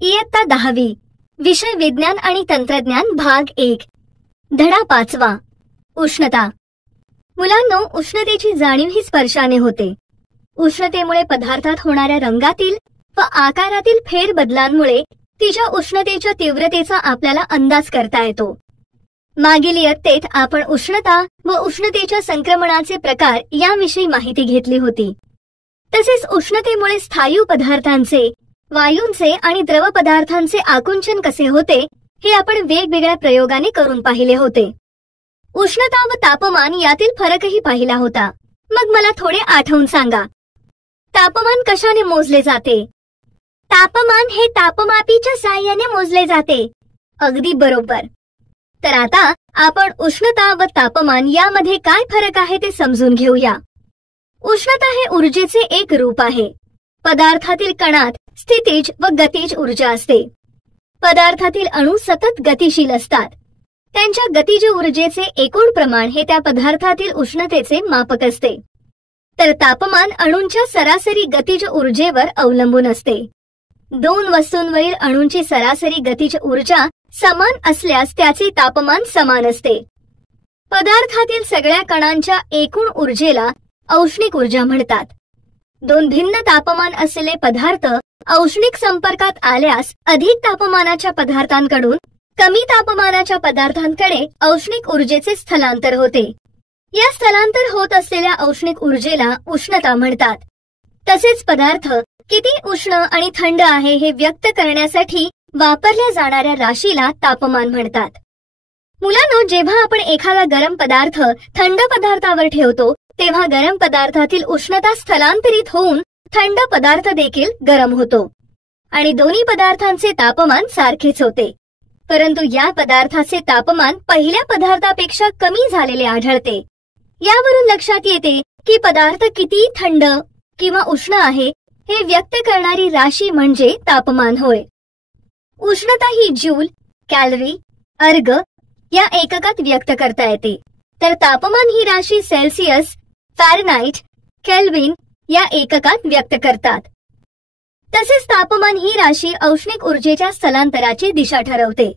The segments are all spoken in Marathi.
इयत्ता 10वी, विषय विज्ञान आणि तंत्रज्ञान, भाग 1, धडा 5वा, उष्णता. मुलांनो, उष्णतेची जाणीव ही स्पर्शाने होते. उष्णतेमुळे पदार्थात होणाऱ्या रंगातील व आकारातील फेरबदलांमुळे तिच्या उष्णतेच्या तीव्रतेचा आपल्याला अंदाज करता येतो. मागील इयत्तेत आपण उष्णता व उष्णतेच्या संक्रमणाचे प्रकार याविषयी माहिती घेतली होती. तसेच उष्णतेमुळे स्थायू पदार्थांचे, वायूंचे आणि द्रव पदार्थांचे आकुंचन कसे होते हे आपण वेगवेगळ्या प्रयोगाने करून पाहिले होते. उष्णता व तापमान यातील फरकही पाहिला होता. मग मला थोडे आठवून सांगा. तापमान कशाने मोजले जाते? तापमान हे तापमापीच्या साहाय्याने मोजले जाते. अगदी बरोबर. तर आता आपण उष्णता व तापमान यामध्ये काय फरक आहे ते समजून घेऊया. उष्णता हे ऊर्जेचे एक रूप आहे. पदार्थातील कणात स्थितीज व गतिज ऊर्जा असते. पदार्थातील अणू सतत गतिशील असतात. त्यांच्या गतिज ऊर्जेचे एकूण प्रमाण हे त्या पदार्थातील उष्णतेचे मापक असते. तर तापमान अणूंच्या सरासरी गतिज ऊर्जेवर अवलंबून असते. दोन वस्तूंवरील अणूंची सरासरी गतिज ऊर्जा समान असल्यास त्याचे तापमान समान असते. पदार्थातील सगळ्या कणांच्या एकूण ऊर्जेला औष्णिक ऊर्जा म्हणतात. दोन भिन्न तापमान असलेले पदार्थ औष्णिक संपर्कात आल्यास अधिक तापमानाच्या पदार्थांकडून कमी तापमानाच्या पदार्थांकडे औष्णिक ऊर्जेचे स्थलांतर होते. या स्थलांतर होत असलेल्या औष्णिक ऊर्जेला उष्णता म्हणतात. तसेच पदार्थ किती उष्ण आणि थंड आहे हे व्यक्त करण्यासाठी वापरल्या जाणाऱ्या राशीला तापमान म्हणतात. मुलांनो, जेव्हा आपण एखादा गरम पदार्थ थंड पदार्थावर ठेवतो तेव्हा गरम पदार्थातील उष्णता स्थलांतरित होऊन थंड पदार्थ देखील गरम होतो आणि दोन्ही पदार्थांचे तापमान सारखेच होते. परंतु या पदार्थाचे तापमान पहिल्या पदार्थापेक्षा कमी झालेले आढळते. यावरून लक्षात येते की पदार्थ किती थंड किंवा उष्ण आहे हे व्यक्त करणारी राशी म्हणजे तापमान होय. उष्णता ही जूल, कॅलरी, अर्ग या एककात व्यक्त करता येते. तर तापमान ही राशी सेल्सिअस, फॅरनाइट, केल्विन या एककात व्यक्त करतात. तसेच तापमान ही राशी औष्णिक ऊर्जेच्या स्थलांतराची दिशा ठरवते.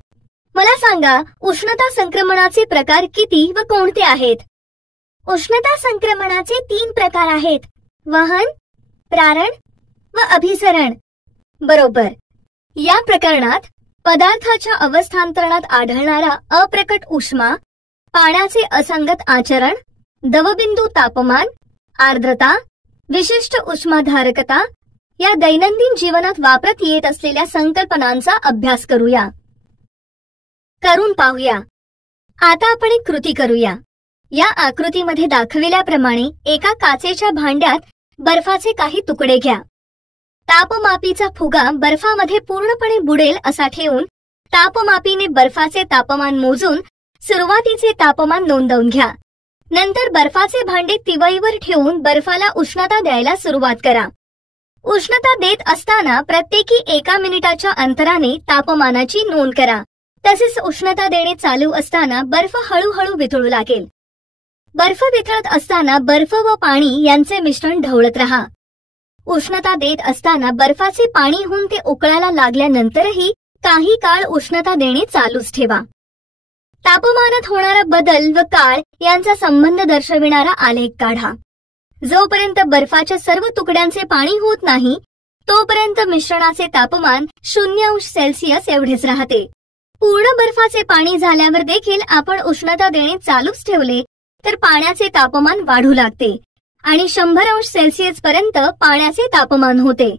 मला सांगा, उष्णता संक्रमणाचे प्रकार किती व कोणते आहेत? उष्णता संक्रमणाचे 3 प्रकार आहेत: वहन, प्रारण व अभिसरण. बरोबर. या प्रकरणात पदार्थाच्या अवस्थांतरणात आढळणारा अप्रकट उष्मा, पाण्याचे असंगत आचरण, दवबिंदू तापमान, आर्द्रता, विशिष्ट उष्माधारकता या दैनंदिन जीवनात वापरत येत असलेल्या संकल्पनांचा अभ्यास करून पाहूया. आता आपण एक कृती करूया. या आकृतीमध्ये दाखविल्याप्रमाणे एका काचेच्या भांड्यात बर्फाचे काही तुकडे घ्या. तापमापीचा फुगा बर्फामध्ये पूर्णपणे बुडेल असा ठेवून तापमापीने बर्फाचे तापमान मोजून सुरुवातीचे तापमान नोंदवून घ्या. नंतर बर्फाचे भांडे तिवईवर ठेवून बर्फाला उष्णता द्यायला सुरुवात करा. उष्णता देत असताना प्रत्येकी 1 मिनिटाच्या अंतराने तापमानाची नोंद करा. तसेच उष्णता देणे चालू असताना बर्फ हळूहळू वितळू लागेल. बर्फ वितळत असताना बर्फ व पाणी यांचे मिश्रण ढवळत रहा. उष्णता देत असताना बर्फाचे पाणी होऊन ते उकळायला लागल्यानंतरही काही काळ उष्णता देणे चालूच ठेवा. तापमानात होणारा बदल व काळ यांचा संबंध दर्शविणारा आलेख काढा. जोपर्यंत बर्फाच्या सर्व तुकड्यांचे पाणी होत नाही तोपर्यंत मिश्रणाचे तापमान 0°C एवढेच राहते. पूर्ण बर्फाचे पाणी झाल्यावर देखील आपण उष्णता देणे चालूच ठेवले तर पाण्याचे तापमान वाढू लागते आणि 100°C पर्यंत पाण्याचे तापमान होते.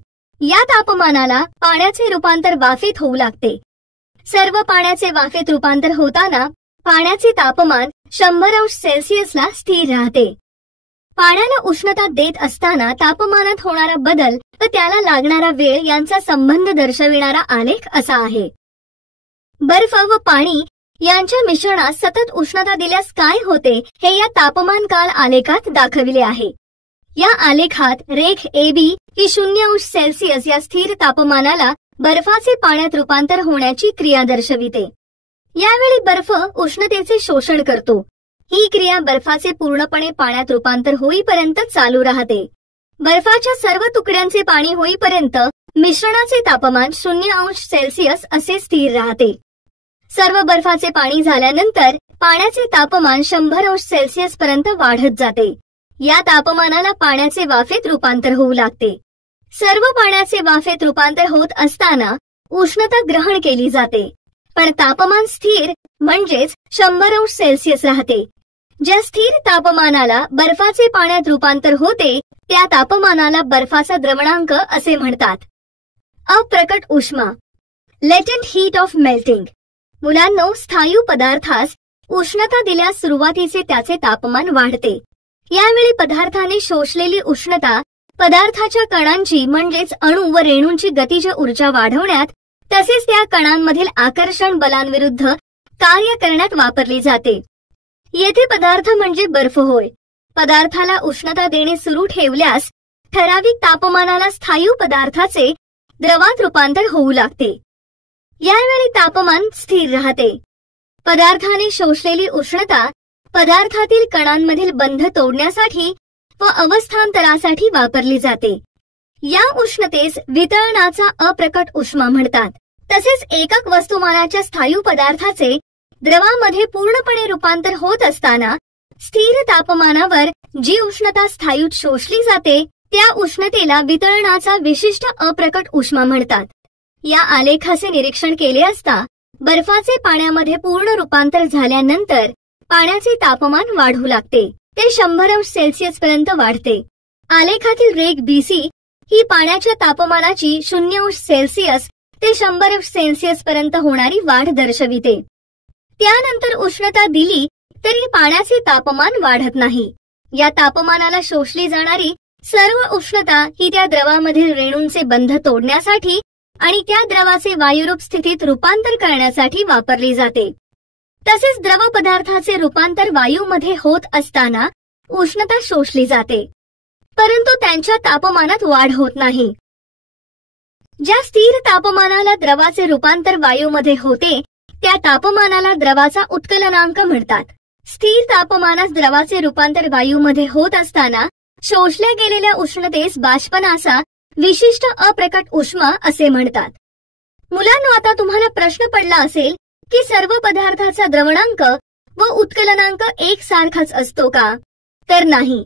या तापमानाला पाण्याचे रूपांतर वाफेत होऊ लागते. सर्व पाण्याचे वाफेत रूपांतर होताना पाण्याचे तापमान 100°C ला स्थिर राहते. पाण्याला उष्णता देत असताना तापमानात होणारा बदल व त्याला लागणारा वेळ यांचा संबंध दर्शविणारा आलेख असा आहे. बर्फ व पाणी यांच्या मिश्रणात सतत उष्णता दिल्यास काय होते हे या तापमान काल आलेखात दाखविले आहे. या आलेखात रेख AB ही 0°C या स्थिर तापमानाला बर्फाचे पाण्यात रूपांतर होण्याची क्रिया दर्शविते. यावेळी बर्फ उष्णतेचे शोषण करतो. ही क्रिया बर्फाचे पूर्णपणे पाण्यात रूपांतर होईपर्यंत चालू राहते. बर्फाच्या सर्व तुकड्यांचे पाणी होईपर्यंत मिश्रणाचे तापमान 0°C असे स्थिर राहते. सर्व बर्फाचे पाणी झाल्यानंतर पाण्याचे तापमान 100°C पर्यंत वाढत जाते. या तापमानाला पाण्याचे वाफेत रूपांतर होऊ लागते. सर्व पाण्याचे वाफेत रूपांतर होत असताना उष्णता ग्रहण केली जाते, पण तापमान स्थिर म्हणजेच 100°C राहते. ज्या स्थिर तापमानाला बर्फाचे पाण्यात रूपांतर होते त्या तापमानाला बर्फाचा द्रवणांक असे म्हणतात. अप्रकट उष्मा, लेटेंट हीट ऑफ मेल्टिंग. मुलांनो, स्थायू पदार्थास उष्णता दिल्यास सुरुवातीचे त्याचे तापमान वाढते. यावेळी पदार्थाने शोषलेली उष्णता पदार्थाच्या कणांची म्हणजेच अणू व रेणूंची गतिज ऊर्जा वाढवण्यात तसेच त्या कणांमधील आकर्षण बलांविरुद्ध कार्य करण्यात वापरली जाते. येथे पदार्थ म्हणजे बर्फ होय. पदार्थाला उष्णता देणे सुरू ठेवल्यास ठराविक तापमानाला स्थायू पदार्थाचे द्रवात रूपांतर होऊ लागते. यावेळी तापमान स्थिर राहते. पदार्थाने शोषलेली उष्णता पदार्थातील कणांमधील बंध तोडण्यासाठी व अवस्थांतरासाठी वापरली जाते. या उष्णतेस वितळणाचा अप्रकट उष्मा म्हणतात. तसेच एकक वस्तुमानाच्या स्थायू पदार्थाचे द्रवामध्ये पूर्णपणे रूपांतर होत असताना स्थिर तापमानावर जी उष्णता स्थायूत शोषली जाते त्या उष्णतेला वितळणाचा विशिष्ट अप्रकट उष्मा म्हणतात. या आलेखाचे निरीक्षण केले असता बर्फाचे पाण्यामध्ये पूर्ण रूपांतर झाल्यानंतर पाण्याचे तापमान वाढू लागते. ते 100°C पर्यंत वाढते. आलेखातील रेघ BC ही पाण्याच्या तापमानाची 0°C ते 100°C पर्यंत होणारी वाढ दर्शविते. त्यानंतर उष्णता दिली तरी पाण्याचे तापमान वाढत नाही. या तापमानाला शोषली जाणारी सर्व उष्णता ही त्या द्रवामधील रेणूंचे बंध तोडण्यासाठी आणि त्या द्रवाचे वायुरूप स्थितीत रूपांतर करण्यासाठी वापरली जाते. तसेच द्रव पदार्थाचे रूपांतर वायूमध्ये होत असताना उष्णता शोषली जाते, परंतु त्यांच्या तापमानात वाढ होत नाही. ज्या स्थिर तापमानाला द्रवाचे रूपांतर वायूमध्ये होते त्या तापमानाला द्रवाचा उत्कलनांक म्हणतात. स्थिर तापमानास द्रवाचे रूपांतर वायूमध्ये होत असताना शोषल्या गेलेल्या उष्णतेस बाष्पनासा विशिष्ट अप्रकट उष्मा असे म्हणतात. मुलांनो, आता तुम्हाला प्रश्न पडला असेल की सर्व पदार्थाचा द्रवणांक व उत्कलनांक एकसारखाच असतो का? तर नाही.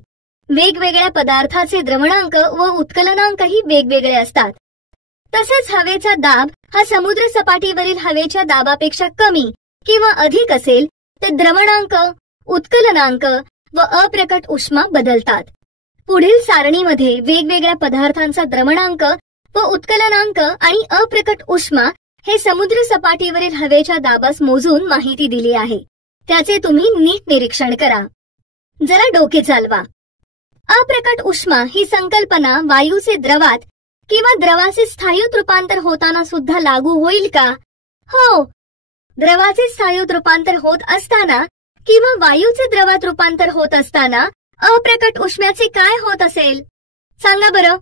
वेगवेगळ्या पदार्थाचे द्रवणांक व उत्कलनांकही वेगवेगळे असतात. तसेच हवेचा दाब हा समुद्र सपाटीवरील हवेच्या दाबापेक्षा कमी किंवा अधिक असेल तर द्रवणांक, उत्कलनांक व अप्रकट उष्मा बदलतात. पुढील सारणीमध्ये वेगवेगळ्या पदार्थांचा द्रवणांक व उत्कलनांक आणि अप्रकट उष्मा हे समुद्र सपाटीवरील हवेच्या दाबास मोजून माहिती दिली आहे. त्याचे तुम्ही नीट निरीक्षण करा. जरा डोके चालवा. अप्रकट उष्मा ही संकल्पना वायूचे द्रवात किंवा द्रवाचे स्थायूत रूपांतर होताना सुद्धा लागू होईल का? हो. द्रवाचे स्थायूत रूपांतर होत असताना किंवा वायूचे द्रवात रूपांतर होत असताना अप्रकट उष्म्याचे काय होत असेल? सांगा बरं.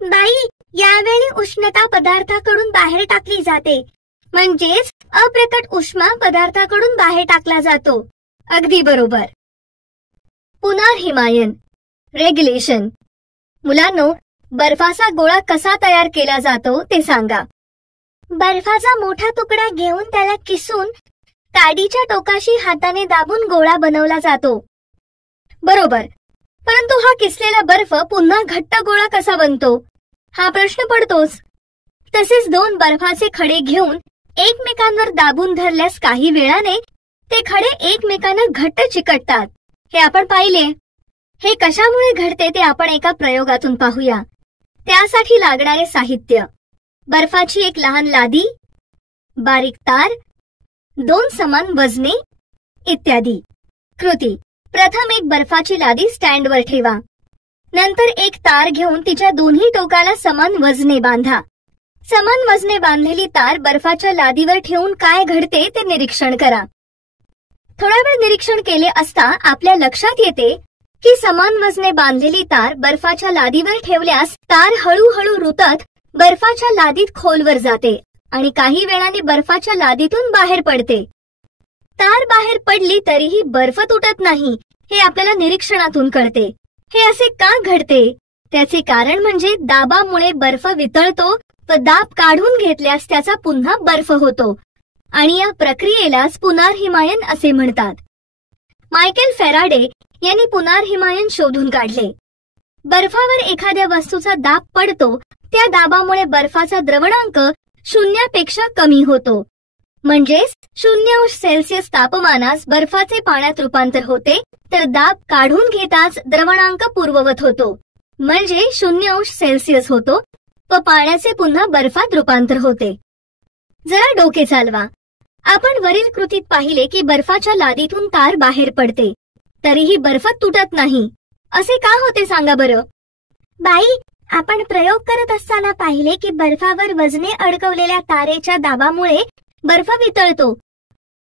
बाई, यावेळी उष्णता पदार्थाकडून बाहेर टाकली जाते, म्हणजेच अप्रकट उष्मा पदार्थाकडून बाहेर टाकला जातो. अगदी बरोबर. पुनर्हिमायन, रेग्युलेशन. मुलांनो, बर्फाचा गोळा कसा तयार केला जातो ते सांगा. बर्फाचा मोठा तुकडा घेऊन त्याला किसून काडीच्या टोकाशी हाताने दाबून गोळा बनवला जातो. बरोबर. परंतु हा किसलेला बर्फ पुन्हा घट्ट गोळा कसा बनतो हा प्रश्न पडतोच. तसेच दोन बर्फाचे खडे घेऊन एकमेकांवर दाबून धरल्यास काही वेळाने ते खडे एकमेकांना घट्ट चिकटतात. हे आपण पाहिले. हे कशामुळे घडते ते आपण एका प्रयोगातून पाहूया. त्यासाठी लागणारे साहित्य: बर्फाची एक लहान लादी, बारीक तार, 2 समान वजने इत्यादी. कृती: प्रथम एक बर्फाची लादी स्टँडवर ठेवा. नंतर एक तार घेऊन तिच्या दोन्ही टोकाला समान वजने बांधा. समान वजने बांधलेली तार बर्फाच्या लादीवर ठेवून काय घडते ते निरीक्षण करा. थोडा वेळ निरीक्षण केले असता आपल्या लक्षात येते की समान वजने बांधलेली तार बर्फाच्या लादीवर ठेवल्यास तार हळूहळू रुतत बर्फाच्या लादीत खोलवर जाते आणि काही वेळाने बर्फाच्या लादीतून बाहेर पडते. तार बाहेर पडली तरीही बर्फ तुटत नाही हे आपल्याला निरीक्षणातून कळते. हे असे का घडते त्याचे कारण म्हणजे दाबामुळे बर्फ वितळतो व दाब काढून घेतल्यास त्याचा पुन्हा बर्फ होतो आणि या प्रक्रियेलाच पुनर्हिमायन असे म्हणतात. मायकेल फॅराडे यांनी पुनर्हिमायन शोधून काढले. बर्फावर एखाद्या वस्तूचा दाब पडतो, त्या दाबामुळे बर्फाचा द्रवणांक 0पेक्षा कमी होतो. म्हणजेच 0°C तापमानास बर्फाचे पाण्यात रूपांतर होते, तर दाब काढून घेताच द्रवणांक पूर्ववत होतो, म्हणजे 0°C होतो व पाण्याचे पुन्हा बर्फात रूपांतर होते. जरा डोके चालवा. आपण वरील कृतीत पाहिले की बर्फाच्या लादीतून तार बाहेर पडते, तरीही बर्फ तुटत नाही. असे का होते सांगा बरं? बाई, आपण प्रयोग करत असताना पाहिले की बर्फावर वजने अडकवलेल्या तारेच्या दाबामुळे बर्फ वितळतो.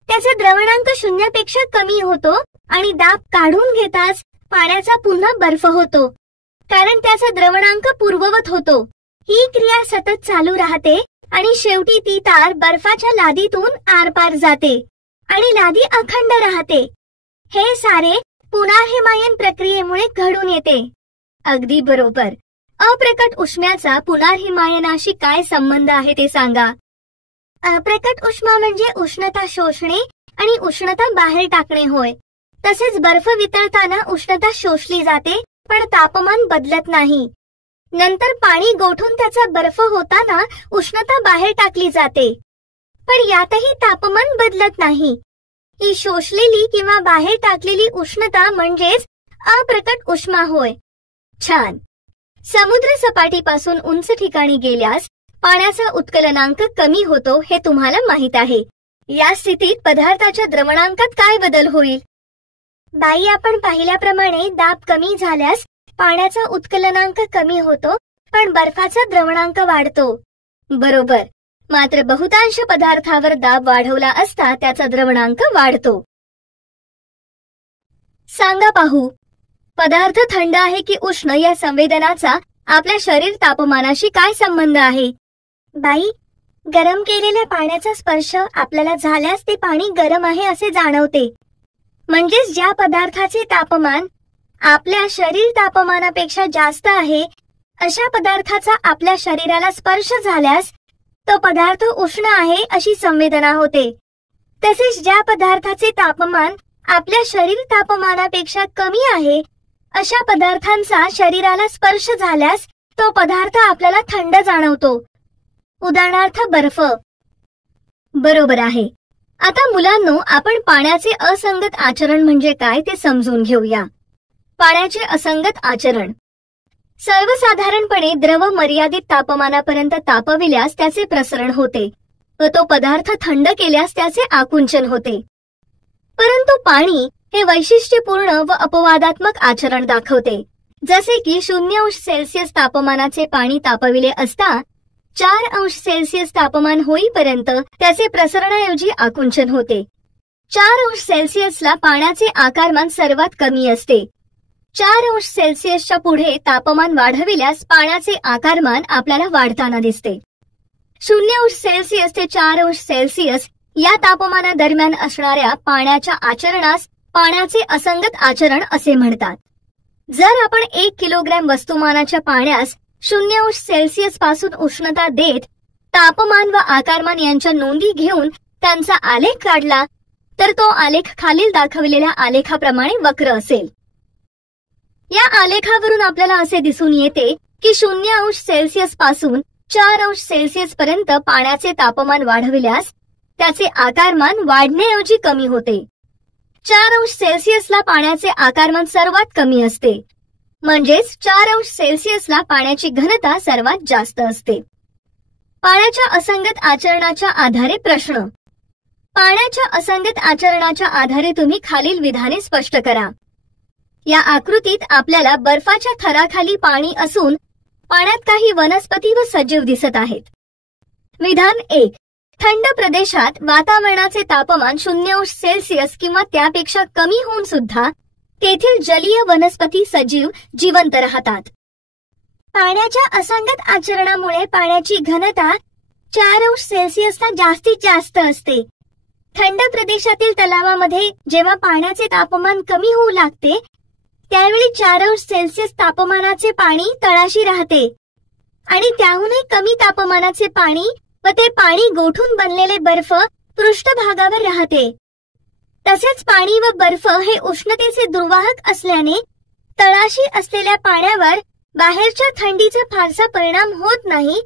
त्याचा द्रवणांक 0पेक्षा कमी होतो आणि दाब काढून घेताच पाण्याचा पुन्हा बर्फ होतो, कारण त्याचा द्रवणांक पूर्ववत होतो. ही क्रिया सतत चालू राहते आणि शेवटी ती तार बर्फाच्या लादीतून आरपार जाते आणि लादी अखंड राहते. हे सारे पुनर्हिमायन प्रक्रियेमुळे घडून येते. अगदी बरोबर. अप्रकट उष्म्याचा पुनर्हिमायनाशी काय संबंध आहे ते सांगा. अप्रकट उष्मा म्हणजे उष्णता शोषणे आणि उष्णता बाहेर टाकणे होय. तसेच बर्फ वितळताना उष्णता शोषली जाते, पण तापमान बदलत नाही. नंतर पाणी गोठून त्याचा बर्फ होताना उष्णता बाहेर टाकली जाते, पण यातही तापमान बदलत नाही. ही शोषलेली किंवा बाहेर टाकलेली उष्णता म्हणजेच अप्रकट उष्मा होय. छान. समुद्र सपाटीपासून उंच ठिकाणी गेल्यास पाण्याचा उत्कलनांक कमी होतो हे तुम्हाला माहित आहे. या स्थितीत पदार्थाच्या द्रवणांकात काय बदल होईल? बाई, आपण पाहिल्याप्रमाणे दाब कमी झाल्यास पाण्याचा उत्कलनांक कमी होतो, पण बर्फाचा द्रवणांक वाढतो. बरोबर. मात्र बहुतांश पदार्थावर दाब वाढवला असता त्याचा द्रवणांक वाढतो. सांगा पाहू, पदार्थ थंड आहे की उष्ण या संवेदनाचा आपल्या शरीर तापमानाशी काय संबंध आहे? बाई, गरम केलेल्या पाण्याचा स्पर्श आपल्याला झाल्यास ते पाणी गरम आहे असे जाणवते. म्हणजेच ज्या पदार्थाचे तापमान आपल्या शरीर तापमानापेक्षा जास्त आहे, अशा पदार्थाचा आपल्या शरीराला स्पर्श झाल्यास तो पदार्थ उष्ण आहे अशी संवेदना होते. तसेच ज्या पदार्थाचे तापमान आपल्या शरीर तापमानापेक्षा कमी आहे, अशा पदार्थांचा शरीराला स्पर्श झाल्यास तो पदार्थ आपल्याला थंड जाणवतो. उदाहरणार्थ बर्फ. बरोबर आहे. आता मुलांनो, आपण पाण्याचे असंगत आचरण म्हणजे काय ते समजून घेऊया. पाण्याचे असंगत आचरण. सर्वसाधारणपणे द्रव मर्यादित तापमानापर्यंत तापविल्यास त्याचे प्रसरण होते व तो पदार्थ थंड केल्यास त्याचे आकुंचन होते. परंतु पाणी हे वैशिष्ट्यपूर्ण व अपवादात्मक आचरण दाखवते. जसे की 0°C तापमानाचे पाणी तापविले असता 4°C तापमान होईपर्यंत त्याचे प्रसरणाऐवजी आकुंचन होते. 4°C पाण्याचे आकारमान सर्वात कमी असते. 4°C पुढे तापमान वाढविल्यास पाण्याचे आकारमान आपल्याला वाढताना दिसते. 0°C ते 4°C या तापमानादरम्यान असणाऱ्या पाण्याच्या आचरणास पाण्याचे असंगत आचरण असे म्हणतात. जर आपण 1 किलोग्रॅम वस्तुमानाच्या पाण्यास 0°C पासून उष्णता देत तापमान व आकारमान यांच्या नोंदी घेऊन त्यांचा आलेख काढला, तर तो आलेख खालील दाखविलेल्या आलेखाप्रमाणे वक्र असेल. या आलेखावरून आपल्याला असे दिसून येते की 0°C पासून 4°C पर्यंत पाण्याचे तापमान वाढविल्यास त्याचे आकारमान वाढण्याऐवजी कमी होते. 4°C पाण्याचे आकारमान सर्वात कमी असते, म्हणजेच 4°C पाण्याची घनता सर्वात जास्त असते. पाण्याच्या असंगत आचरणाच्या आधारे प्रश्न. पाण्याच्या असंगत आचरणाच्या आधारे तुम्ही खालील विधाने स्पष्ट करा. या आकृतीत आपल्याला बर्फाच्या थराखाली पाणी असून पाण्यात काही वनस्पती व सजीव दिसत आहेत. विधान 1. थंड प्रदेशात वातावरणाचे तापमान 0°C किंवा त्यापेक्षा कमी होऊन सुद्धा तेथील जलीय वनस्पती सजीव जिवंत राहतात. पाण्याच्या असंगत आचरणामुळे पाण्याची घनता 4°C जास्तीत जास्त असते. थंड प्रदेशातील तलावामध्ये जेव्हा पाण्याचे तापमान कमी होऊ लागते, त्यावेळी 4°C तापमानाचे पाणी तळाशी राहते आणि त्याहूनही कमी तापमानाचे पाणी व ते पाणी गोठून बनलेले बर्फ पृष्ठभागावर राहते. तसेच पाणी व बर्फ हे उष्णतेचे दुर्वाहक असल्याने तळाशी असलेल्या पाण्यावर बाहेरच्या थंडीचा फारसा परिणाम होत नाही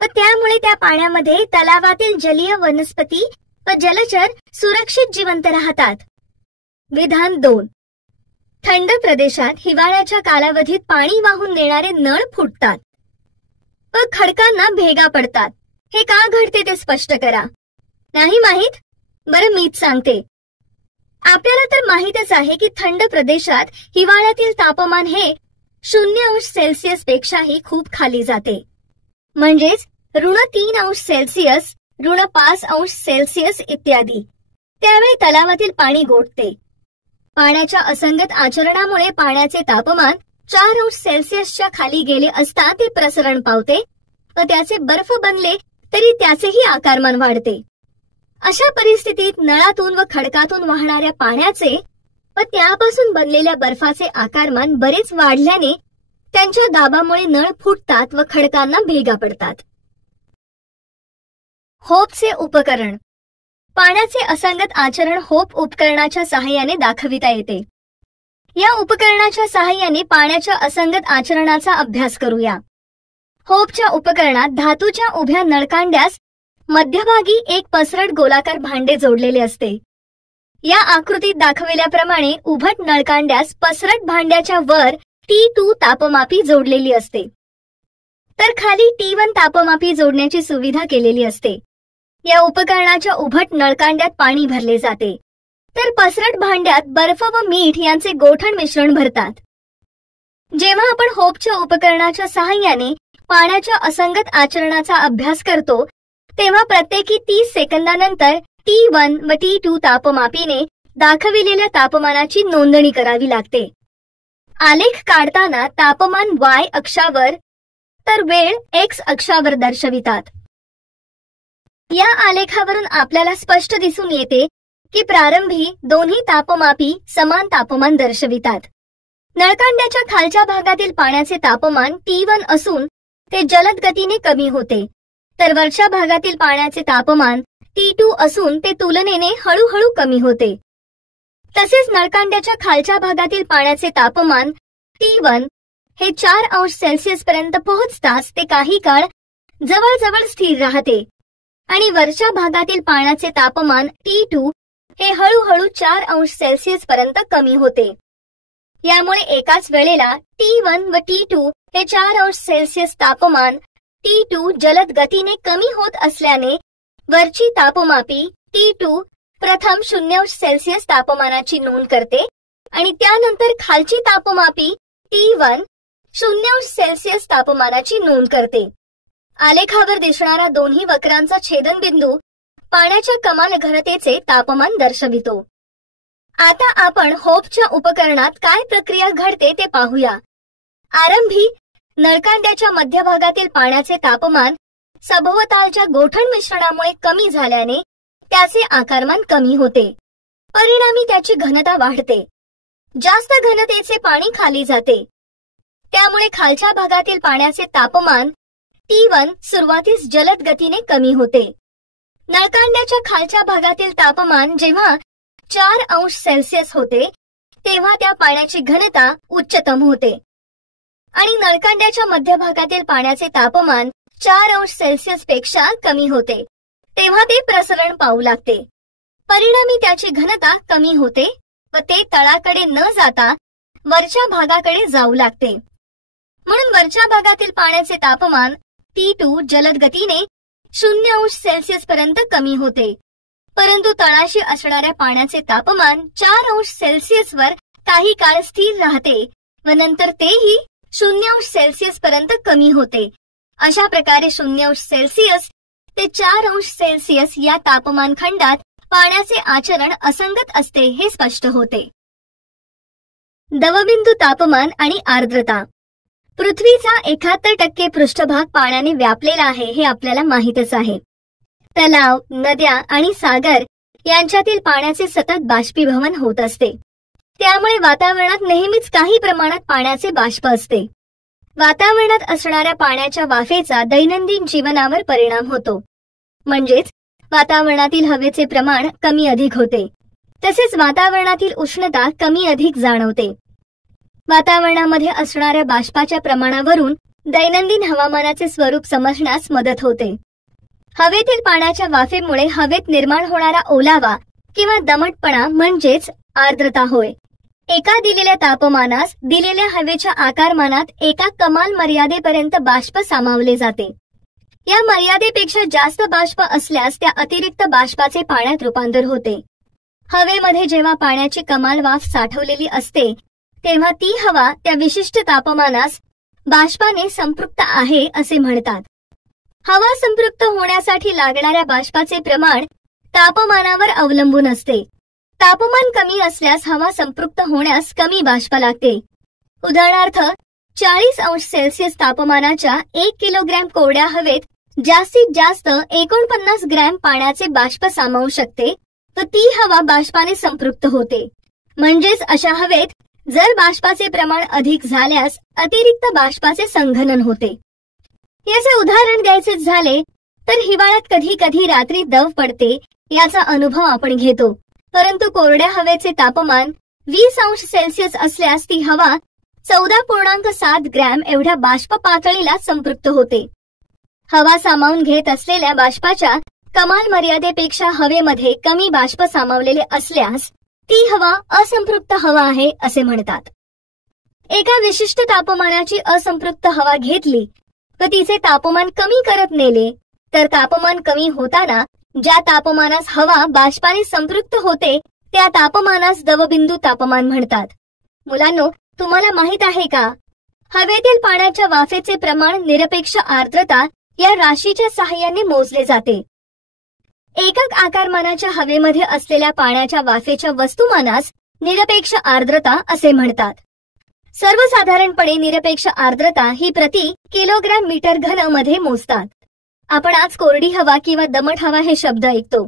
व त्यामुळे त्या पाण्यामध्ये तलावातील जलीय वनस्पती व जलचर सुरक्षित जिवंत राहतात. विधान 2. थंड प्रदेशात हिवाळ्याच्या कालावधीत पाणी वाहून नेणारे नळ फुटतात व खडकांना भेगा पडतात. हे का घडते ते स्पष्ट करा. नाही माहीत? बरं मीच सांगते. आपल्याला तर माहीतच आहे की थंड प्रदेशात हिवाळ्यातील तापमान हे 0°C पेक्षाही खूप खाली जाते. म्हणजेच -3°C, -5°C इत्यादी. त्यावेळी तलावातील पाणी गोठते. पाण्याच्या असंगत आचरणामुळे पाण्याचे तापमान 4°C खाली गेले असता ते प्रसरण पावते व त्याचे बर्फ बनले तरी त्याचेही आकारमान वाढते. अशा परिस्थितीत नळातून व खडकातून वाहणाऱ्या पाण्याचे व त्यापासून बनलेल्या बर्फाचे आकारमान बरेच वाढल्याने त्यांच्या दाबामुळे नळ फुटतात व खडकांना भेगा पडतात. होपचे उपकरण. पाण्याचे असंगत आचरण होप उपकरणाच्या सहाय्याने दाखविता येते. या उपकरणाच्या सहाय्याने पाण्याच्या असंगत आचरणाचा अभ्यास करूया. होपच्या उपकरणात धातूच्या उभ्या नळकांड्यास मध्यभागी एक पसरट गोलाकार भांडे जोडलेले असते. या आकृतीत दाखविल्याप्रमाणे उभट नळकांड्यास पसरट भांड्याच्या वर T2 तापमापी जोडलेली असते तर खाली T1 तापमापी जोडण्याची सुविधा केलेली असते. या उपकरणाच्या उभट नळकांड्यात पाणी भरले जाते तर पसरट भांड्यात बर्फ व मीठ यांचे गोठण मिश्रण भरतात. जेव्हा आपण होपच्या उपकरणाच्या सहाय्याने पाण्याच्या असंगत आचरणाचा अभ्यास करतो तेव्हा प्रत्येकी 30 सेकंदानंतर T1 व T2 तापमापीने दाखविलेल्या तापमानाची नोंदणी करावी लागते. आलेख काढताना तापमान Y अक्षावर तर वेळ X अक्षावर दर्शवितात. या आलेखावरून आपल्याला स्पष्ट दिसून येते की प्रारंभी दोन्ही तापमापी समान तापमान दर्शवितात. नळकांड्याच्या खालच्या भागातील पाण्याचे तापमान T1 असून ते जलद गतीने कमी होते तर वरच्या भागातील पाण्याचे तापमान T2 असून ते तुलनेने हळूहळू कमी होते. तसेच नळकांड्याच्या खालच्या भागातील पाण्याचे तापमान T1 हे 4°C पर्यंत पोहोचताच ते काही काळ जवळजवळ स्थिर राहते आणि वरच्या भागातील पाण्याचे तापमान T2 हे हळूहळू 4°C पर्यंत कमी होते. यामुळे एकाच वेळेला T1 व T2 हे 4°C तापमान T2 जलद गतीने कमी होत असल्याने वरची तापमापी T2 प्रथम 0°C तापमानाची नोंद करते आणि त्यानंतर खालची तापमापी T1 0°C तापमानाची नोंद करते. आलेखावर दिसणारा दोन्ही वक्रांचा छेदनबिंदू पाण्याच्या कमाल घनतेचे तापमान दर्शवितो. आता आपण होपच्या उपकरणात काय प्रक्रिया घडते ते पाहूया. आरंभी नळकांड्याच्या मध्यभागातील पाण्याचे तापमान सभोवतालच्या गोठण मिश्रणामुळे कमी झाल्याने त्याचे आकारमान कमी होते. परिणामी त्याची घनता वाढते. जास्त घनतेचे पाणी खाली जाते. त्यामुळे खालच्या भागातील पाण्याचे तापमान T1 सुरुवातीस जलद गतीने कमी होते. नळकांड्याच्या खालच्या भागातील तापमान जेव्हा 4°C होते तेव्हा त्या पाण्याची घनता उच्चतम होते आणि नळकांड्याच्या मध्यभागातील पाण्याचे तापमान 4°C पेक्षा कमी होते तेव्हा ते प्रसरण पावू लागते. परिणामी त्याची घनता कमी होते व ते तळाकडे न जाता वरच्या भागाकडे जाऊ लागते. म्हणून वरच्या भागातील पाण्याचे तापमान T2 जलद गतीने 0°C पर्यंत कमी होते परंतु तळाशी असणाऱ्या पाण्याचे तापमान 4°C वर काही काळ स्थिर राहते व नंतर तेही 0°C पर्यंत कमी होते. अशा प्रकारे 0°C ते 4°C या तापमान खंडात पाण्याचे आचरण असंगत असते हे स्पष्ट होते. दवबिंदू तापमान आणि आर्द्रता. पृथ्वीचा 71% पृष्ठभाग पाण्याने व्यापलेला आहे हे आपल्याला माहीतच आहे. तलाव, नद्या आणि सागर यांच्यातील पाण्याचे सतत बाष्पीभवन होत असते. त्यामुळे वातावरणात नेहमीच काही प्रमाणात पाण्याचे बाष्प असते. वातावरणात असणाऱ्या पाण्याच्या वाफेचा दैनंदिन जीवनावर परिणाम होतो. म्हणजेच वातावरणातील हवेचे प्रमाण कमी अधिक होते. तसेच वातावरणातील उष्णता कमी अधिक जाणवते. वातावरणामध्ये असणाऱ्या बाष्पाच्या प्रमाणावरून दैनंदिन हवामानाचे स्वरूप समजण्यास मदत होते. हवेतील पाण्याच्या वाफेमुळे हवेत निर्माण होणारा ओलावा किंवा दमटपणा म्हणजेच आर्द्रता होय. एका दिलेल्या तापमानास दिलेल्या हवेच्या आकारमानात एका कमाल मर्यादेपर्यंत बाष्प सामावले जाते. या मर्यादेपेक्षा जास्त बाष्प असल्यास त्या अतिरिक्त बाष्पाचे पाण्यात रूपांतर होते. हवेमध्ये जेव्हा पाण्याची कमाल वाफ साठवलेली असते तेव्हा ती हवा त्या विशिष्ट तापमानास बाष्पाने संपृक्त आहे असे म्हणतात. हवा संपृक्त होण्यासाठी लागणाऱ्या बाष्पाचे प्रमाण तापमानावर अवलंबून असते. तापमान कमी असल्यास हवा संपृक्त होण्यास कमी बाष्प लागते. उदाहरणार्थ 40°C तापमानाच्या 1 किलोग्रॅम कोरड्या हवेत जास्तीत जास्त 49 ग्रॅम पाण्याचे बाष्प सामावू शकते व ती हवा बाष्पाने संपृक्त होते. म्हणजेच अशा हवेत जर बाष्पाचे प्रमाण अधिक झाल्यास अतिरिक्त बाष्पाचे संघनन होते. याचे उदाहरण द्यायचे झाले तर हिवाळ्यात कधी कधी रात्री दव पडते याचा अनुभव आपण घेतो. परंतु कोरड्या हवेचे तापमान 20°C असल्यास ती हवा 14.7 ग्रॅम एवढ्या बाष्प पातळीला संपृक्त होते. हवा सामावून घेत असलेल्या बाष्पाच्या कमाल मर्यादेपेक्षा हवेमध्ये कमी बाष्प सामावलेले असल्यास ती हवा असंपृक्त हवा आहे असे म्हणतात. एका विशिष्ट तापमानाची असंपृक्त हवा घेतली व तिचे तापमान कमी करत नेले तर तापमान कमी होताना ज्या तापमानास हवा बाष्पाने संपृक्त होते त्या तापमानास दवबिंदू तापमान म्हणतात. मुलांनो, तुम्हाला माहित आहे का, हवेतील पाण्याच्या वाफेचे प्रमाण निरपेक्ष आर्द्रता या राशीच्या सहाय्याने मोजले जाते. एकक आकारमानाच्या हवेमध्ये असलेल्या पाण्याच्या वाफेच्या वस्तुमानास निरपेक्ष आर्द्रता असे म्हणतात. सर्वसाधारणपणे निरपेक्ष आर्द्रता ही प्रति किलोग्रॅम मीटर घन मध्ये मोजतात. आपण आज कोरडी हवा किंवा दमट हवा हे शब्द ऐकतो.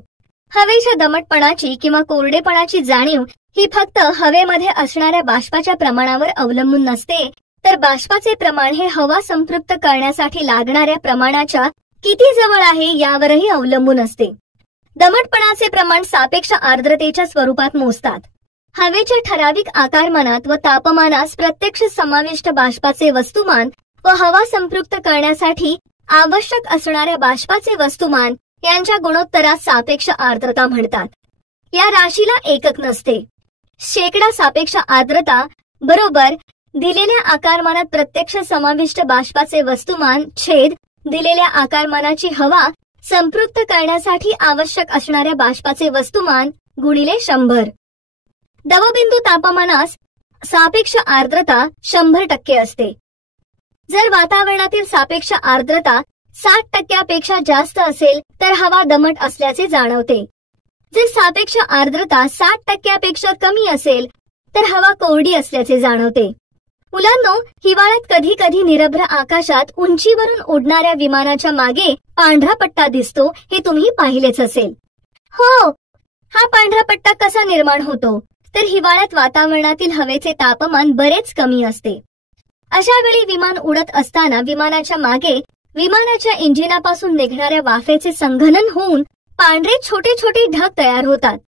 हवेच्या दमटपणाची किंवा कोरडेपणाची जाणीव ही फक्त हवेमध्ये असणाऱ्या बाष्पाच्या प्रमाणावर अवलंबून नसते, तर बाष्पाचे प्रमाण हे हवा संपृक्त करण्यासाठी लागणाऱ्या प्रमाणाच्या किती जवळ आहे यावरही अवलंबून असते. दमटपणाचे प्रमाण सापेक्ष आर्द्रतेच्या स्वरूपात मोजतात. हवेच्या ठराविक आकारमानात व तापमानास प्रत्यक्ष समाविष्ट बाष्पाचे वस्तुमान व हवा संपृक्त करण्यासाठी आवश्यक असणाऱ्या बाष्पाचे वस्तुमान यांच्या गुणोत्तरास सापेक्ष आर्द्रता म्हणतात. या राशीला एकक नसते. शेकडा सापेक्ष आर्द्रता बरोबर दिलेल्या आकारमानात प्रत्यक्ष समाविष्ट बाष्पाचे वस्तुमान छेद दिलेल्या आकारमानाची हवा संपृक्त करण्यासाठी आवश्यक असणाऱ्या बाष्पाचे वस्तुमान गुणिले 100. दवबिंदू तापमानास सापेक्ष आर्द्रता 100% असते. जर वातावरणातील सापेक्ष आर्द्रता 60% जास्त असेल तर हवा दमट असल्याचे जाणवते. जर सापेक्ष आर्द्रता 60% कमी असेल तर हवा कोरडी असल्याचे जाणवते. मुलांनो, हिवाळ्यात कधी कधी निरभ्र आकाशात उंचीवरून उडणाऱ्या विमानाच्या मागे पांढरा पट्टा दिसतो हे तुम्ही पाहिलेच असेल. हो, हा पांढरा पट्टा कसा निर्माण होतो तर हिवाळ्यात वातावरणातील हवेचे तापमान बरेच कमी असते. अशा वेळी विमान उडत असताना विमानाच्या मागे विमानाच्या इंजिनापासून निघणाऱ्या वाफेचे संघनन होऊन पांढरे छोटे छोटे ढग तयार होतात.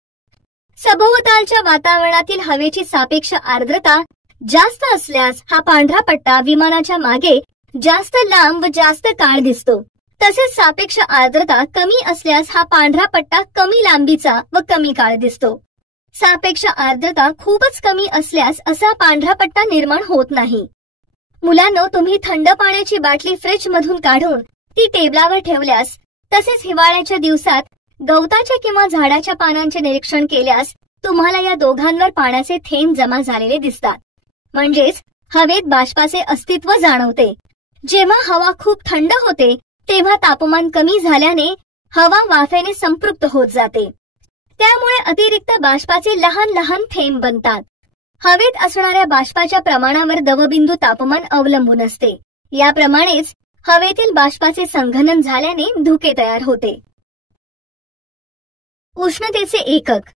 सभोवतालच्या वातावरणातील हवेची सापेक्ष आर्द्रता जास्त असल्यास हा पांढरा पट्टा विमानाच्या मागे जास्त लांब व जास्त काळ दिसतो. तसेच सापेक्ष आर्द्रता कमी असल्यास हा पांढरा पट्टा कमी लांबीचा व कमी काळ दिसतो. सापेक्ष आर्द्रता खूपच कमी असल्यास असा पांढरा पट्टा निर्माण होत नाही. मुलांनो, तुम्ही थंड पाण्याची बाटली फ्रिज मधून काढून ती टेबलावर ठेवल्यास तसेच हिवाळ्याच्या दिवसात गवताच्या किंवा झाडाच्या पानांचे निरीक्षण केल्यास तुम्हाला या दोघांवर पाण्याचे थेंब जमा झालेले दिसतात. म्हणजेच हवेत बाष्पाचे अस्तित्व जाणवते. जेव्हा हवा खूप थंड होते तेव्हा तापमान कमी झाल्याने हवा वाफेने संपृक्त होत जाते. त्यामुळे अतिरिक्त बाष्पाचे लहान लहान थेंब बनतात. हवेत असणाऱ्या बाष्पाच्या प्रमाणावर दवबिंदू तापमान अवलंबून असते. याप्रमाणेच हवेतील बाष्पाचे संघनन झाल्याने धुके तयार होते. उष्णतेचे एकक.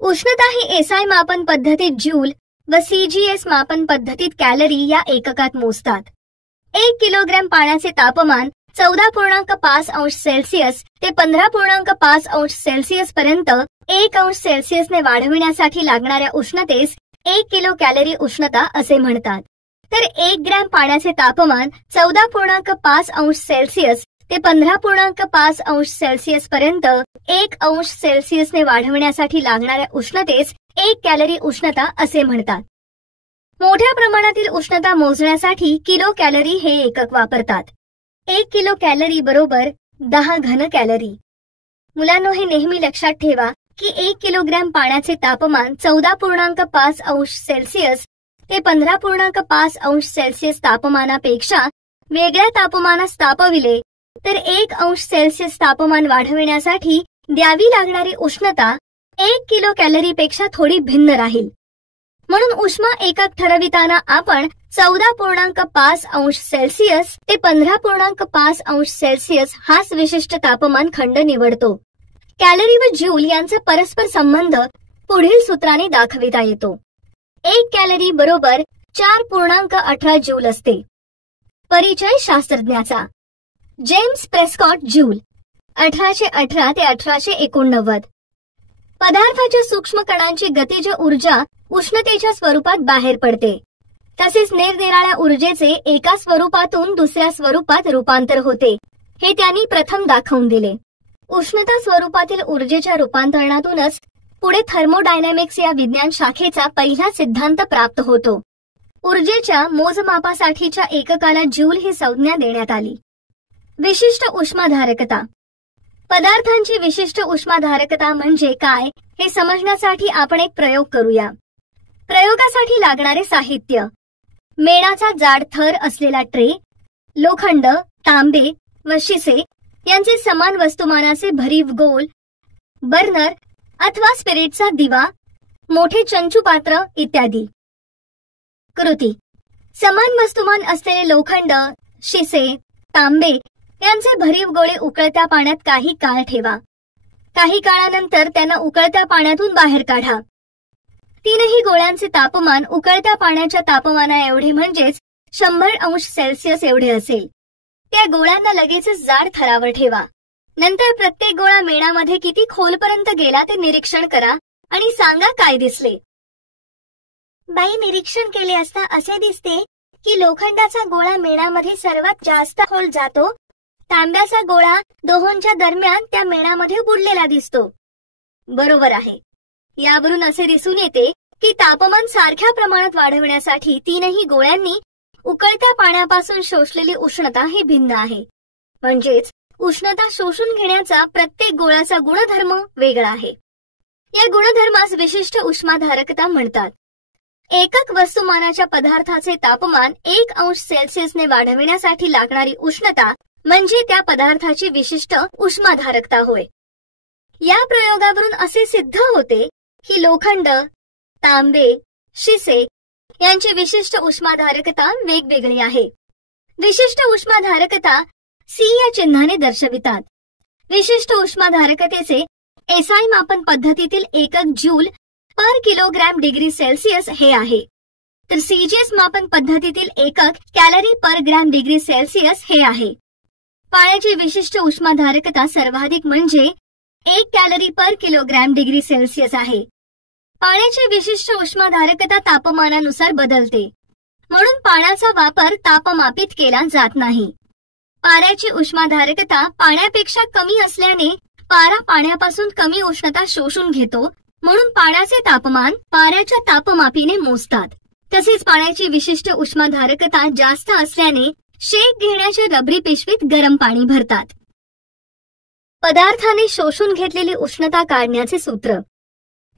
उष्णता ही एसआय मापन पद्धतीत जूल व CGS मापन पद्धतीत कॅलरी या एककात मोजतात. 1 किलोग्रॅम पाण्याचे तापमान 14.5 अंश सेल्सिअस ते 15.5 अंश सेल्सिअस पर्यंत 1 अंश सेल्सिअसने वाढविण्यासाठी लागणाऱ्या उष्णतेस 1 किलो कॅलरी उष्णता असे म्हणतात. तर 1 ग्रॅम पाण्याचे तापमान 14.5 अंश सेल्सिअस ते 15.5 अंश सेल्सिअस पर्यंत 1 अंश सेल्सिअसने वाढविण्यासाठी लागणाऱ्या उष्णतेस 1 कॅलरी उष्णता असे म्हणतात. मोठ्या प्रमाणातील उष्णता मोजण्यासाठी किलो कॅलरी हे एकक वापरतात. 1 किलो कॅलरी बरोबर 10 घन कॅलरी. मुलांनो, हे नेहमी लक्षात ठेवा की 1 किलोग्रॅम पाण्याचे तापमान 14.5 अंश सेल्सिअस ते 15.5 अंश सेल्सिअस तापमानापेक्षा वेगळ्या तापमानास तापविले तर 1 अंश सेल्सिअस तापमान वाढविण्यासाठी द्यावी लागणारी उष्णता 1 किलो कॅलरीपेक्षा थोडी भिन्न राहील. म्हणून उष्मा एकक ठरविताना आपण 14.5 अंश सेल्सिअस ते 15.5 अंश सेल्सिअस हाच विशिष्ट तापमान खंड निवडतो. कॅलरी व ज्यूल यांचा परस्पर संबंध पुढील सूत्राने दाखविता येतो. 1 कॅलरी बरोबर 4.18 ज्यूल असते. परिचय शास्त्रज्ञाचा. जेम्स प्रेस्कॉट ज्यूल 1818 ते 1889. पदार्थाच्या सूक्ष्म कणांची गतिज ऊर्जा उष्णतेच्या स्वरूपात बाहेर पडते. तसेच निरनिराळ्या ऊर्जेचे एका स्वरूपातून दुसऱ्या स्वरूपात रूपांतर होते हे त्यांनी प्रथम दाखवून दिले. उष्णता स्वरूपातील ऊर्जेच्या रूपांतरणातूनच पुढे थर्मोडायनॅमिक्स या विज्ञान शाखेचा पहिला सिद्धांत प्राप्त होतो. ऊर्जेच्या मोजमापासाठीच्या एककाला ज्यूल ही संज्ञा देण्यात आली. विशिष्ट उष्माधारकता. पदार्थांची विशिष्ट उष्माधारकता म्हणजे काय हे समजण्यासाठी आपण एक प्रयोग करूया. प्रयोगासाठी लागणारे साहित्य: मेणाचा जाड थर असलेला ट्रे, लोखंड, तांबे व शिसे यांचे समान वस्तुमानाचे भरीव गोल, बर्नर अथवा स्पिरिटचा दिवा, मोठे चंचू पात्र इत्यादी. कृती: समान वस्तुमान असलेले लोखंड, शिसे, तांबे यांचे भरीव गोळे उकळत्या पाण्यात काही काळ ठेवा. काही काळानंतर त्यांना उकळत्या पाण्यातून बाहेर काढा. तीनही गोळ्यांचे तापमान उकळत्या पाण्याच्या तापमाना एवढे म्हणजेच 100 अंश सेल्सिअस एवढे असेल. त्या गोळ्यांना लगेचच जाड थरावर ठेवा. नंतर प्रत्येक गोळा मेणामध्ये किती खोलपर्यंत गेला ते निरीक्षण करा आणि सांगा काय दिसले. बाई, निरीक्षण केले असता असे दिसते की लोखंडाचा गोळा मेणामध्ये सर्वात जास्त खोल जातो. तांब्याचा गोळा दोहोंच्या दरम्यान त्या मेणामध्ये बुडलेला दिसतो. बरोबर आहे. यावरून असे दिसून येते की तापमान सारख्या प्रमाणात वाढवण्यासाठी तीनही गोळ्यांनी उकळत्या पाण्यापासून शोषलेली उष्णता ही भिन्न आहे. म्हणजेच उष्णता शोषून घेण्याचा प्रत्येक गोळाचा गुणधर्म वेगळा आहे. या गुणधर्मास विशिष्ट उष्माधारकता म्हणतात. एकक वस्तुमानाच्या पदार्थाचे तापमान 1 अंश सेल्सिअसने वाढविण्यासाठी लागणारी उष्णता म्हणजे त्या पदार्थाची विशिष्ट उष्माधारकता होय. या प्रयोगावरून असे सिद्ध होते की लोखंड, तांबे, शिसे यांची विशिष्ट उष्माधारकता वेगवेगळी आहे. विशिष्ट उष्माधारकता C या चिन्हाने दर्शवितात. विशिष्ट उष्माधारकतेचे SI मापन पद्धतीतील एकक ज्यूल पर किलोग्रॅम डिग्री सेल्सिअस हे आहे. तर CGS मापन पद्धतीतील एकक कॅलरी पर ग्रॅम डिग्री सेल्सिअस हे आहे. पाण्याची विशिष्ट उष्माधारकता सर्वाधिक म्हणजे 1 कॅलरी पर किलोग्रॅम डिग्री सेल्सिअस आहे. पाण्याची विशिष्ट उष्माधारकता तापमानानुसार बदलते, म्हणून पाण्याचा वापर तापमापित केला जात नाही. पाण्याची उष्माधारकता पाण्यापेक्षा कमी असल्याने पारा पाण्यापासून कमी उष्णता शोषून घेतो, म्हणून पाण्याचे तापमान पाऱ्याच्या तापमापीने मोजतात. तसेच पाण्याची विशिष्ट उष्माधारकता जास्त असल्याने शेक घेण्याच्या रबरी पिशवीत गरम पाणी भरतात. पदार्थाने शोषून घेतलेली उष्णता काढण्याचे सूत्र.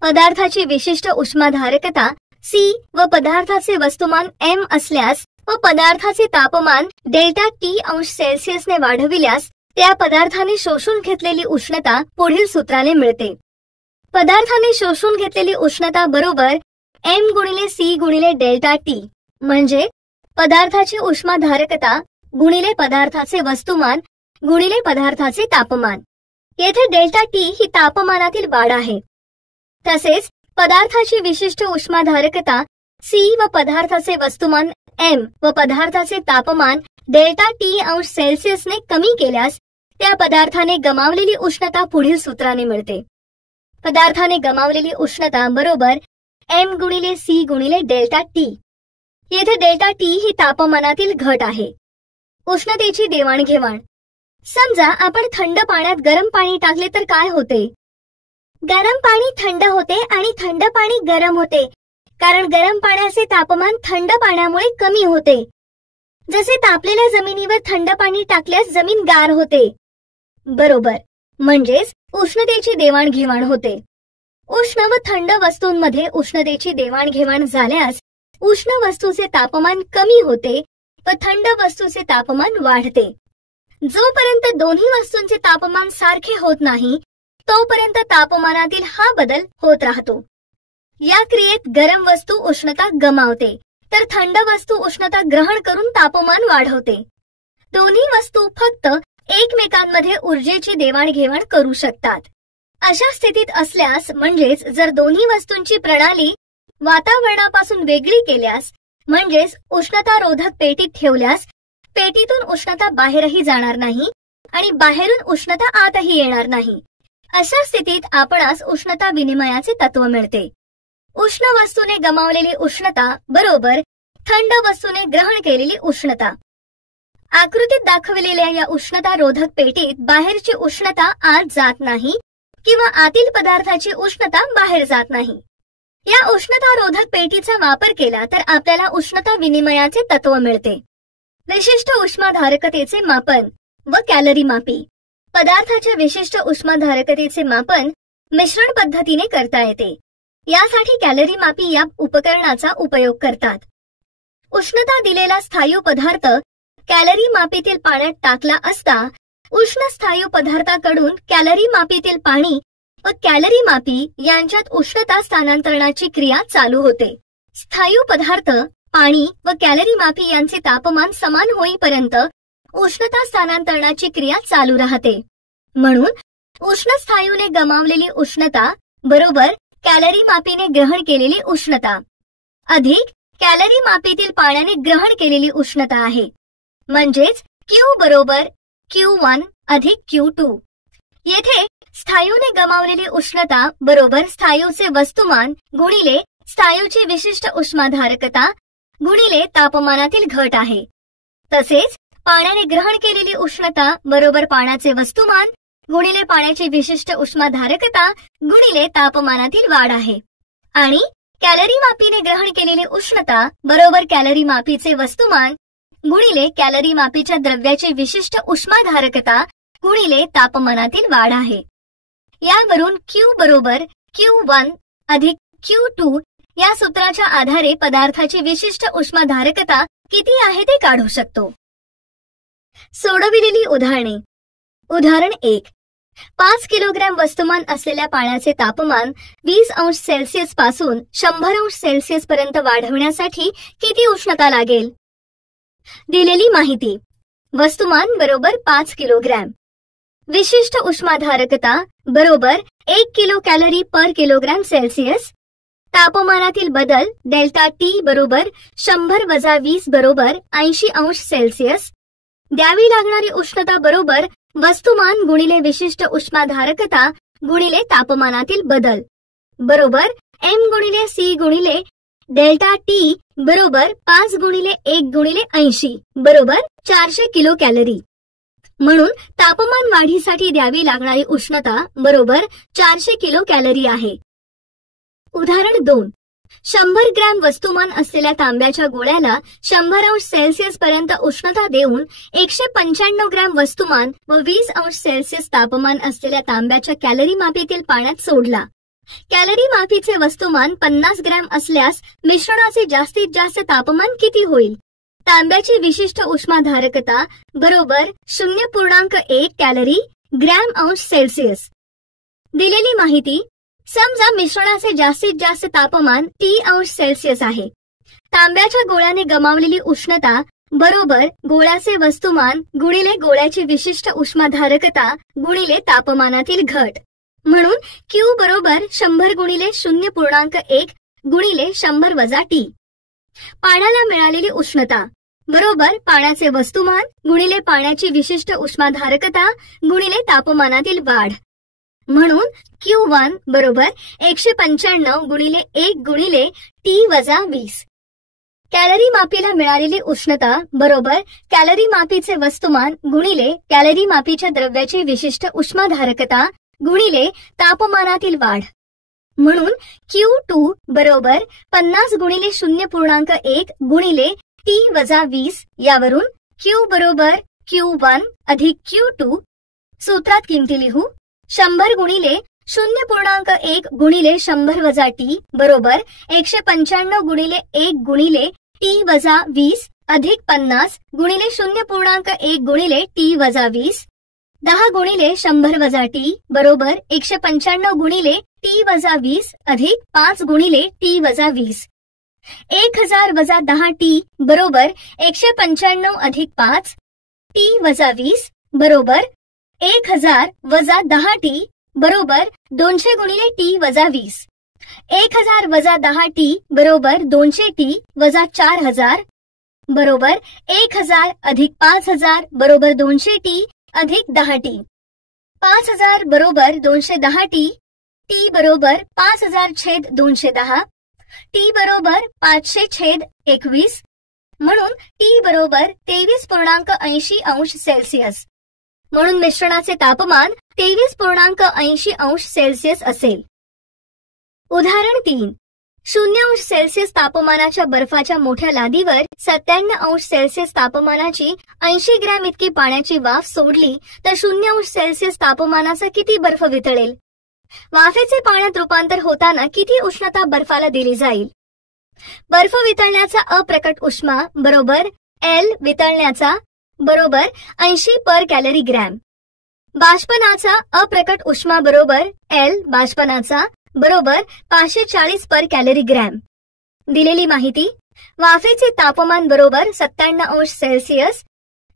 पदार्थाची विशिष्ट उष्माधारकता C व पदार्थाचे वस्तुमान M असल्यास व पदार्थाचे तापमान डेल्टा T अंश सेल्सिअसने वाढविल्यास त्या पदार्थाने शोषून घेतलेली उष्णता पुढील सूत्राने मिळते. पदार्थाने शोषून घेतलेली उष्णता बरोबर M गुणिले C गुणिले डेल्टा T म्हणजे पदार्थाची उष्माधारकता गुणिले पदार्थाचे वस्तुमान गुणिले पदार्थाचे तापमान. येथे डेल्टा T ही तापमानातील वाढ आहे. तसेच पदार्थाची विशिष्ट उष्माधारकता सी व पदार्थाचे वस्तुमान एम व पदार्थाचे तापमान डेल्टा टी अंश सेल्सिअसने कमी केल्यास त्या पदार्थाने गमावलेली उष्णता पुढील सूत्राने मिळते. पदार्थाने गमावलेली उष्णता बरोबर एम गुणिले सी गुणिले डेल्टा टी. येथे डेल्टा टी ही तापमानातील घट आहे. उष्णतेची देवाणघेवाण. समजा आपण थंड पाण्यात गरम पाणी टाकले तर काय होते? गरम पाणी थंड होते आणि थंड पाणी गरम होते, कारण गरम पाण्याचे तापमान थंड पाण्यामुळे कमी होते. जसे तापलेल्या जमिनीवर थंड पाणी टाकल्यास जमीन गार होते. बरोबर, म्हणजेच उष्णतेची देवाणघेवाण होते. उष्ण व थंड वस्तूंमध्ये उष्णतेची देवाणघेवाण झाल्यास उष्ण वस्तूचे तापमान कमी होते व थंड वस्तूचे तापमान वाढते. जोपर्यंत दोन्ही वस्तूंचे तापमान सारखे होत नाही तोपर्यंत तापमानातील हा बदल होत राहतो. या क्रियेत गरम वस्तू उष्णता गमावते तर थंड वस्तू उष्णता ग्रहण करून तापमान वाढवते. दोन्ही वस्तू फक्त एकमेकांमध्ये ऊर्जेची देवाणघेवाण करू शकतात. अशा स्थितीत असल्यास म्हणजेच जर दोन्ही वस्तूंची प्रणाली वातावरणापासून वेगळी केल्यास म्हणजेच उष्णतारोधक पेटीत ठेवल्यास पेटीतून उष्णता बाहेरही जाणार नाही आणि बाहेरून उष्णता आतही येणार नाही. अशा स्थितीत आपणास उष्णता विनिमयाचे तत्व मिळते. उष्ण वस्तूने गमावलेली उष्णता बरोबर थंड वस्तूने ग्रहण केलेली उष्णता. आकृतीत दाखवलेल्या या उष्णतारोधक पेटीत बाहेरची उष्णता आत जात नाही किंवा आतील पदार्थाची उष्णता बाहेर जात नाही. या उष्णतारोधक पेटीचा वापर केला तर आपल्याला उष्णता विनिमयाचे तत्व मिळते. विशिष्ट उष्माधारकतेचे मापन व कॅलरी मापी. पदार्थाच्या विशिष्ट उष्माधारकतेचे मापन मिश्रण पद्धतीने करता येते. यासाठी कॅलरी मापी या उपकरणाचा उपयोग करतात. उष्णता दिलेला स्थायू पदार्थ कॅलरी मापीतील पाण्यात टाकला असता उष्ण स्थायू पदार्थाकडून कॅलरी मापीतील पाणी व कॅलरी मापी यांच्यात उष्णता स्थानांतरणाची क्रिया चालू होते. स्थायू पदार्थ, पाणी व कॅलरी मापी यांचे तापमान समान होईपर्यंत उष्णता स्थानांतरणाची क्रिया चालू राहते. म्हणून उष्ण स्थायूने गमावलेली उष्णता बरोबर कॅलरी मापीने ग्रहण केलेली उष्णता अधिक कॅलरी मापीतील पाण्याने ग्रहण केलेली उष्णता आहे. म्हणजेच Q बरोबर Q1 अधिक Q2. येथे स्थायूने गमावलेली उष्णता बरोबर स्थायूचे वस्तुमान गुणिले स्थायूची विशिष्ट उष्माधारकता गुणिले तापमानातील घट आहे. तसेच पाण्याने ग्रहण केलेली उष्णता बरोबर पाण्याचे वस्तुमान गुणिले पाण्याची विशिष्ट उष्माधारकता गुणिले तापमानातील वाढ आहे. आणि कॅलरी मापीने ग्रहण केलेली उष्णता बरोबर कॅलरी मापीचे वस्तुमान गुणिले कॅलरी मापीच्या द्रव्याची विशिष्ट उष्माधारकता गुणिले तापमानातील वाढ आहे. यावरून Q बरोबर Q1 अधिक Q2 या सूत्राच्या आधारे पदार्थाची विशिष्ट उष्माधारकता किती आहे ते काढू शकतो. सोडविलेली उदाहरणे. उदाहरण 1. 5 किलोग्रॅम वस्तुमान असलेल्या पाण्याचे तापमान 20 अंश सेल्सिअस पासून 100 अंश सेल्सिअस पर्यंत वाढवण्यासाठी किती उष्णता लागेल? दिलेली माहिती. वस्तुमान बरोबर 5 किलोग्रॅम. विशिष्ट उष्माधारकता बरोबर 1 किलो कॅलरी पर किलोग्रॅम सेल्सिअस. तापमानातील बदल डेल्टा टी बरोबर 100 वजा 20 बरोबर 80 अंश सेल्सिअस. द्यावी लागणारी उष्णता बरोबर वस्तुमान गुणिले विशिष्ट उष्माधारकता गुणिले तापमानातील बदल बरोबर M गुणिले C गुणिले डेल्टा टी बरोबर 5 गुणिले 1 गुणिले 80 बरोबर 400 किलो कॅलरी. म्हणून तापमान वाढीसाठी द्यावी लागणारी उष्णता बरोबर 400 किलो कॅलरी आहे. उदाहरण 2. 100 ग्रॅम वस्तुमान असलेल्या तांब्याच्या गोळ्याला 100 अंश सेल्सिअस पर्यंत उष्णता देऊन 195 ग्रॅम वस्तुमान व 20 अंश सेल्सिअस तापमान असलेल्या तांब्याच्या कॅलरी मापीतील पाण्यात सोडला. कॅलरी मापीचे वस्तुमान 50 ग्रॅम असल्यास मिश्रणाचे जास्तीत जास्त तापमान किती होईल? तांब्याची विशिष्ट उष्माधारकता बरोबर 0.1 कॅलरी ग्रॅम अंश सेल्सिअस. दिलेली माहिती. समजा मिश्रणाचे जास्तीत जास्त तापमान 30 अंश सेल्सिअस आहे. तांब्याच्या गोळ्याने गमावलेली उष्णता बरोबर गोळ्याचे वस्तुमान गुणिले गोळ्याची विशिष्ट उष्माधारकता गुणिले तापमानातील घट. म्हणून Q बरोबर 100 गुणिले 0.1 गुणिले 100 वजा T पाण्याला मिळालेली उष्णता बरोबर पाण्याचे वस्तुमान गुणिले पाण्याची विशिष्ट उष्माधारकता गुणिले तापमानातील वाढ. म्हणून Q1 बरोबर 195 गुणिले 1 गुणिले T-20. कॅलरी मापीला मिळालेली उष्णता बरोबर कॅलरी मापीचे वस्तुमान गुणिले कॅलरी मापीच्या द्रव्याची विशिष्ट उष्माधारकता गुणिले तापमानातील वाढ. म्हणून Q2 बरोबर 50 गुणिले 0.1 गुणिले T-20 यावरून Q बरोबर Q1 अधिक Q2. सूत्रात किमती लिहू. 100 गुणिले 0.1 गुणिले 100 वजा T बरोबर 195 गुणिले 1 गुणिले T-20 अधिक 50 गुणिले 0.1 गुणिले T-20. 10 गुणिले 100 वजा T बरोबर 195 गुणिले T-20 अधिक 5 गुणिले T-20. 1000 वजा 10 T बरोबर 195 अधिक 5 T-20 बरोबर 1000 वजा 10 T बरोबर 200 गुणिले T-20. 1000 वजा 10 T बरोबर 200 T वजा 4000 बरोबर 1000 अधिक 5000 बरोबर 200 T अधिक 10 T. 5000 बरोबर 210 T. T बरोबर 5000 छेद 210. T बरोबर 500 छेद 21. म्हणून T बरोबर 23.80 अंश सेल्सिअस. म्हणून मिश्रणाचे तापमान 23.80 अंश सेल्सिअस असेल. उदाहरण 3. 0 सेल्सिअस तापमानाच्या बर्फाच्या मोठ्या लादीवर 97 अंश सेल्सिअस तापमानाची 80 ग्रॅम इतकी पाण्याची वाफ सोडली तर 0 सेल्सिअस तापमानाचा किती बर्फ वितळेल? वाफेचे पाण्यात रूपांतर होताना किती उष्णता बर्फाला दिली जाईल? बर्फ वितळण्याचा अप्रकट उष्मा बरोबर L वितळण्याचा बरोबर 80 पर कॅलरी ग्रॅम. बाष्पनाचा अप्रकट उष्मा बरोबर L बाष्पनाचा बरोबर 540 पर कॅलरी ग्रॅम. दिलेली माहिती. वाफेचे तापमान बरोबर 97 अंश सेल्सिअस.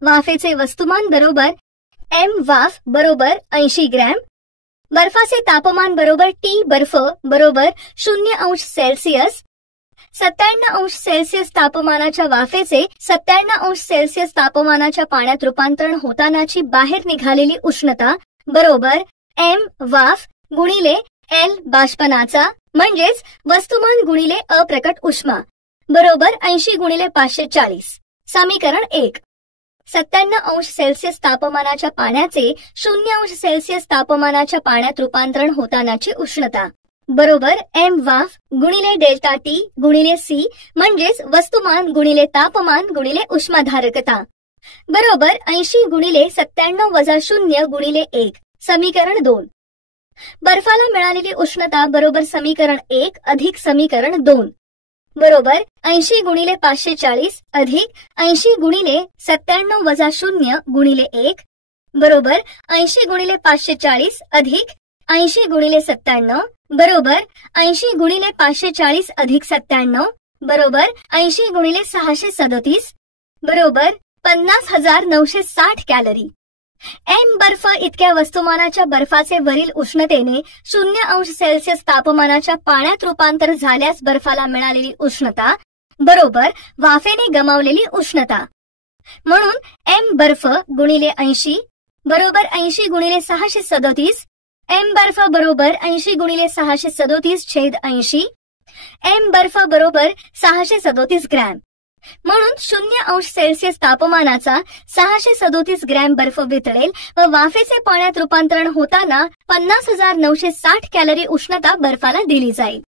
वाफेचे वस्तुमान बरोबर M वाफ बरोबर 80 ग्रॅम. बर्फाचे तापमान बरोबर T बर्फ बरोबर 0 अंश सेल्सिअस. 97 अंश सेल्सिअस तापमानाच्या वाफेचे 97 अंश सेल्सिअस तापमानाच्या पाण्यात रूपांतरण होतानाची बाहेर निघालेली उष्णता बरोबर M वाफ गुणिले L बाष्पनाचा म्हणजेच वस्तुमान गुणिले अप्रकट उष्मा बरोबर 80 गुणिले 540. समीकरण 1. 97 अंश सेल्सिअस तापमानाच्या पाण्याचे 0 अंश सेल्सिअस तापमानाच्या पाण्यात रूपांतरण होतानाची उष्णता बरोबर M वाफ गुणिले डेल्टा T गुणिले C म्हणजेच वस्तुमान गुणिले तापमान गुणिले उष्माधारकता बरोबर 80 गुणिले 97 वजा 0 गुणिले 1. समीकरण 2. बर्फाला मिळालेली उष्णता बरोबर समीकरण 1 अधिक समीकरण 2 बरोबर 80 गुणिले 540 अधिक 80 गुणिले 97 वजा 0 गुणिले 1 बरोबर 80 गुणिले 540 अधिक 80 गुणिले 97 बरोबर 80 गुणिले 540 अधिक 97 बरोबर 80 गुणिले 637 बरोबर 50,960 कॅलरी. M बर्फ इतक्या वस्तुमानाच्या बर्फाचे वरील उष्णतेने 0 अंश सेल्सिअस तापमानाच्या पाण्यात रूपांतर झाल्यास बर्फाला मिळालेली उष्णता बरोबर वाफेने गमावलेली उष्णता. म्हणून M बर्फ गुणिले 80 बरोबर 80 गुणिले 637. M बर्फ बरोबर 80 गुणिले 637 छेद 80. M बर्फ बरोबर 637 ग्रॅम. म्हणून 0 अंश सेल्सिअस तापमानाचा 637 ग्रॅम बर्फ वितळेल व वाफेचे पाण्यात रूपांतरण होताना 50,960 कॅलरी उष्णता बर्फाला दिली जाईल.